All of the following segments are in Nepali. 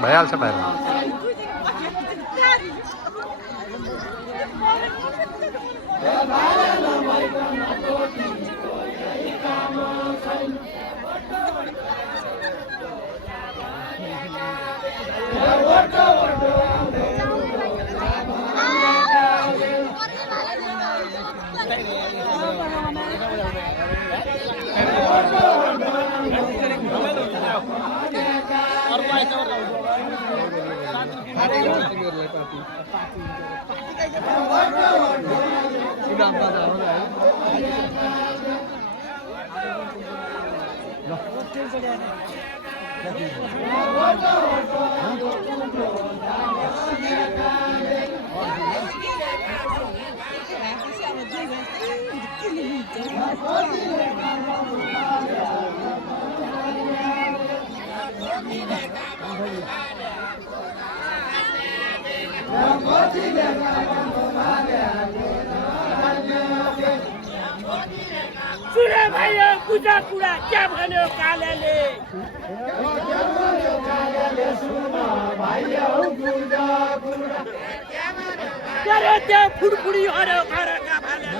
भइहाल्छ बाहिर सुने भाइयो कुरा कुरा क्या भन्यो कालेले त्यो फुडफुडी हऱ्यो खरका भाले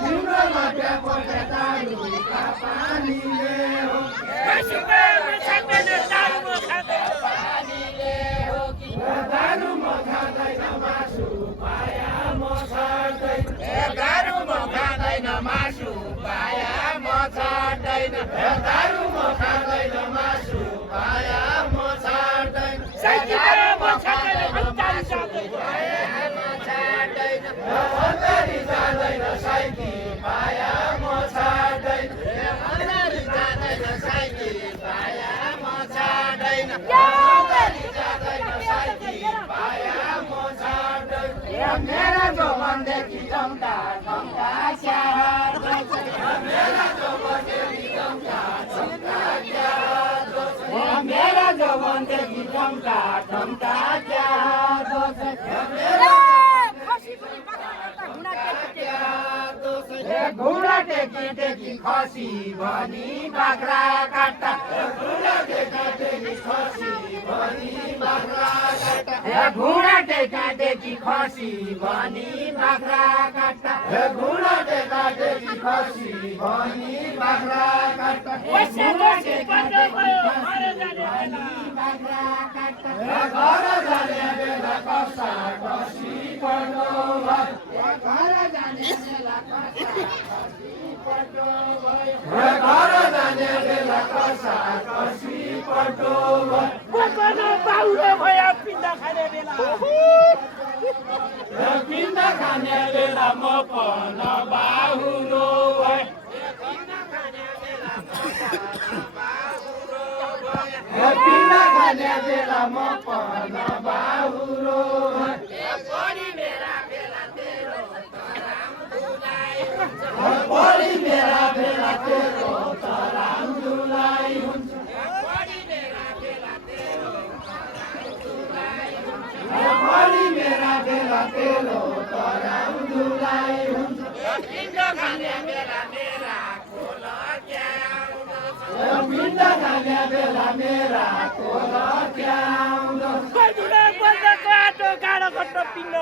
तिम्रो लट्या पट्या दारुका पानीले हो बसुका मुछादैन दारु खाँदैन दारु म खाँदैन मासु पाया म छाड्दैन दारु म खाँदैन मासु पाया म छाड्दैन दारु म खाँदैन मासु पाया म छाड्दैन साइकिल म छाड्दैन अन्तारी छाड्दैन अन्तारी जाँदैन साइकिल पाया म छाड्दैन अन्तारी जाँदैन साइकिल पाया म छाड्दैन अन्तारी जाँदैन साइकिल पाया म छाड्दैन मेरा जौवनदेखि जम्ता जम्ता स्याहार मेरा जौवनदेखि जम्ता जम्ता स्याहार मेरा जौवनदेखि जम्ता जम्ता स्याहार घुँडा टेकी टेकी खसी भनी बाख्रा काट्टा घुँडा टेकी टेकी खसी भनी बाख्रा काट्टा घुँडा टेका टेकी खसी भनी बाख्रा काट्टा घुँडा टेका टेकी खसी भनी बाख्रा काट्टा घुँडा टेका टेकी खसी भनी बाख्रा काट्टा घर जाने बेला कसा कसी पर्नु भयो घर जाने बेला कसा कसी पर्नु भयो घर जाने बेला कसा कसी पर्नु भयो बाहुलो भयो पिण्ड खाने बेला पिण्ड खाने बेला म पन बाहुलो भयो पिण्ड खाने बेला म पन बाहुलो बढी मेरा बेला तेरो बढी मेरा बेला तेरो तराउलाई हुन्छ बढी मेरा बेला तेरो बढी मेरा बेला तेरो तराउलाई हुन्छ पिण्ड खाने बेला मेरा खोल पिण्ड खाने बेला मेरा खोल कहिले बोल्दाको आटो गाडो खट्टो पिण्ड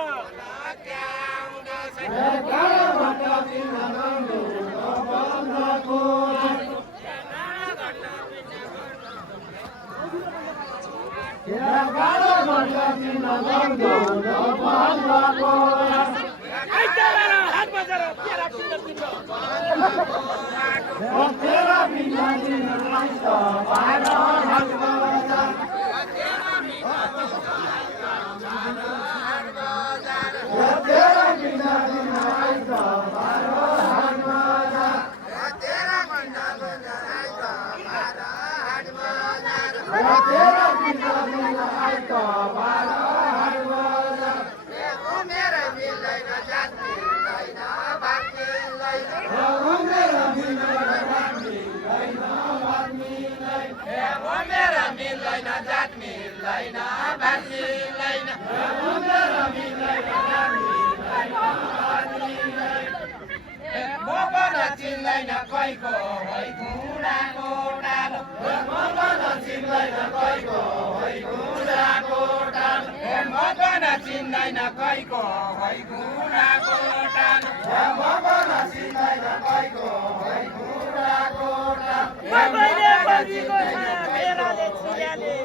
हात बजार तेरा पिण्ड पिण्ड तेरा पिण्ड चिन्दैन कैको है घुँडाको डालो मगन चिन्दैन कैको है घुँडाको डालो मगन चिन्दैन कैको है घुँडाको डालो मगन चिन्दैन कैको है घुँडाको डालो भेराले चियाले